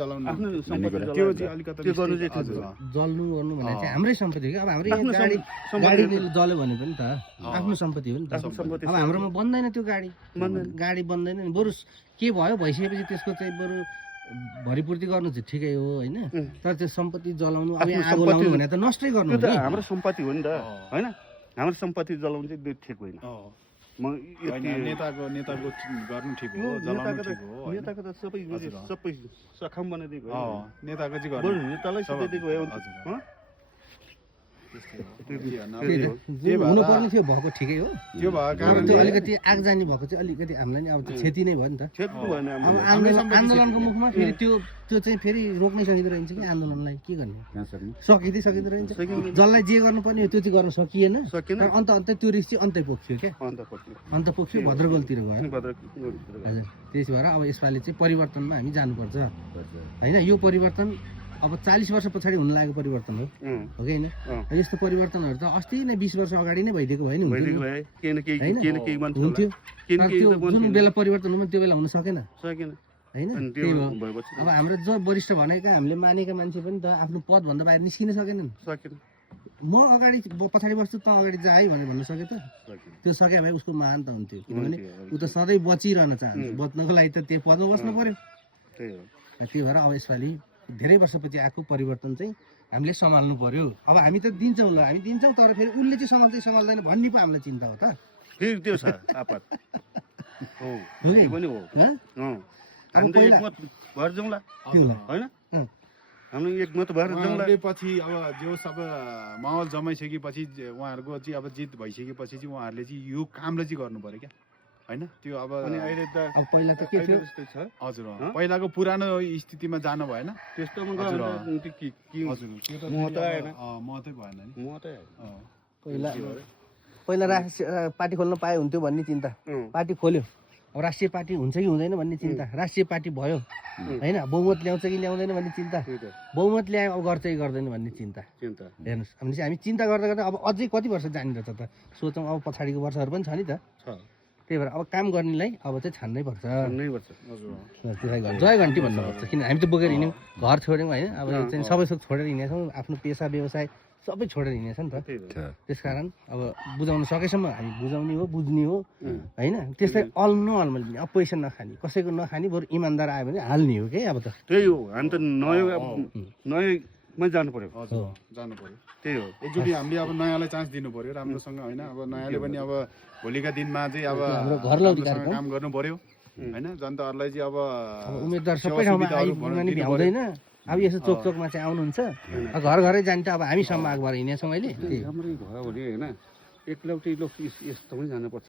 जलाउनु आफ्नो सम्पत्ति त्यो चाहिँ अलिकति त्यो गर्नु चाहिँ ठिक हो। जल्नु गर्नु भने चाहिँ हाम्रै सम्पत्ति हो कि अब हाम्रो यहाँ गाडी जल्यो भने पनि त आफ्नो सम्पत्ति हो नि त। सम्पत्ति अब हाम्रोमा बन्दैन त्यो गाडी बन्दैन नि। बरु के भयो भइसकेपछि त्यसको चाहिँ बरु भरिपूर्ति गर्नु चाहिँ ठिकै हो होइन, तर त्यो सम्पत्ति जलाउनु अब यहाँ आगो लाउनु भने त नष्टै गर्नु त्यो त हाम्रो सम्पत्ति हो नि त होइन। हाम्रो सम्पत्ति जलाउनु चाहिँ ठिक होइन। म नेताको गर्नु ठिक हो, जलाउनु ठिक हो। नेताको त सबै सखाम बनाइदिएको हो। नेताको चाहिँ बरु गर्नु नेतालाई सिकाइदिएको हो। हुनुपर्ने थियो भएको ठिकै हो। त्यो भएको कारण त्यो अलिकति आगजानी भएको चाहिँ अलिकति हामीलाई नि अब क्षति नै भयो नि त। क्षेत्र भएन अब आन्दोलनको मुखमा फेरि त्यो चाहिँ फेरि रोक्नै सकिँदो रहेछ कि आन्दोलनलाई के गर्ने सकिँदो रहेछ। जसलाई जे गर्नुपर्ने हो त्यो चाहिँ गर्न सकिएन। तर अन्त त्यो रिस चाहिँ अन्तै पोख्यो क्या, अन्त पोख्यो भद्रगोलतिर गयो। हजुर त्यसो भएर अब यसपालि चाहिँ परिवर्तनमा हामी जानुपर्छ होइन। यो परिवर्तन अब 40 वर्ष पछाडि हुन लागेको परिवर्तन हो कि होइन। यस्तो परिवर्तनहरू त अस्ति नै 20 वर्ष अगाडि नै भइदिएको भए नि हुन्थ्यो। जुन बेला परिवर्तन हुनु त्यो बेला हुन सकेन होइन। त्यही हो अब हाम्रो जो वरिष्ठ भनेका हामीले मानेका मान्छे पनि त आफ्नो पदभन्दा बाहिर निस्किन सकेनन्। म अगाडि पछाडि बस्छु त अगाडि जा है भनेर भन्न सके त त्यो सके भए उसको महान त हुन्थ्यो। किनभने ऊ त सधैँ बचिरहन चाहन्छ, बच्नको लागि त त्यो पदमा बस्नु पर्यो। त्यही भएर अब यसपालि धेरै वर्षपछि आएको परिवर्तन चाहिँ हामीले सम्हाल्नु पर्यो। अब हामी त दिन्छौँ ल, हामी दिन्छौँ, तर फेरि उसले चाहिँ सम्हाल्दैन भन्ने पो हामीलाई चिन्ता हो त। त्यो छ आपात हो पनि हो। हामी त एकमत भएर जाउँला होइन। हामी एकमत भएर जाउँला। पछि अब जो सब माहौल जमाइसकेपछि उहाँहरूको चाहिँ अब जित भइसकेपछि चाहिँ उहाँहरूले चाहिँ यो कामलाई चाहिँ गर्नु पर्यो क्या होइन। त्यो अब अनि अहिले त अब पहिला त के थियो हजुर पहिलाको पुरानो स्थितिमा जानु भएन। त्यस्तोमा महत्त्वै भएन नि। पहिला राष्ट्रिय पार्टी खोल्न पाए हुन्थ्यो भन्ने चिन्ता, पार्टी खोल्यो अब राष्ट्रिय पार्टी हुन्छ कि हुँदैन भन्ने चिन्ता, राष्ट्रिय पार्टी भयो होइन, बहुमत ल्याउँछ कि ल्याउँदैन भन्ने चिन्ता, बहुमत ल्यायो अब गर्छ कि गर्दैन भन्ने चिन्ता। हेर्नुहोस् हामी चिन्ता गर्दा गर्दा अब अझै कति वर्ष जाने रहेछ त सोचौँ। अब पछाडिको वर्षहरू पनि छ नि त। त्यही भएर अब काम गर्नेलाई अब चाहिँ छान्नै पर्छ। जय घन्टी भन्नुपर्छ। किन हामी त बोकेर हिँड्यौँ, घर छोड्यौँ होइन। अब चाहिँ सबै थोक छोडेर हिँडेको छौँ, आफ्नो पेसा व्यवसाय सबै छोडेर हिँडेको छ नि त। त्यसकारण अब बुझाउन सकेसम्म हामी बुझाउने हो, बुझ्ने हो होइन। त्यस्तै नअल्मली पनि अब पैसा नखाने, कसैको नखाने, बरु इमान्दार आयो भने हाल्ने हो कि अब त। त्यही हो, हामी त नयाँमा जानु पर्यो। जानु पर्यो त्यही हो। एकचोटि हामीले अब नयाँलाई चान्स दिनु पर्यो राम्रोसँग होइन। अब नयाँले पनि अब भोलिका दिनमा चाहिँ अब काम गर्नु पर्यो होइन। जनताहरूलाई चाहिँ अब उम्मेदवार सबै ठाउँमा आइपुग्न भ्याउँदैन। अब यसो चोकमा चाहिँ आउनुहुन्छ, घर घरै जान्छ। अब हामीसम्म आगो भएर हिँडेछौँ अहिले। राम्रै भयो भने होइन, एकलौटी लोक यस्तोमै जानुपर्छ।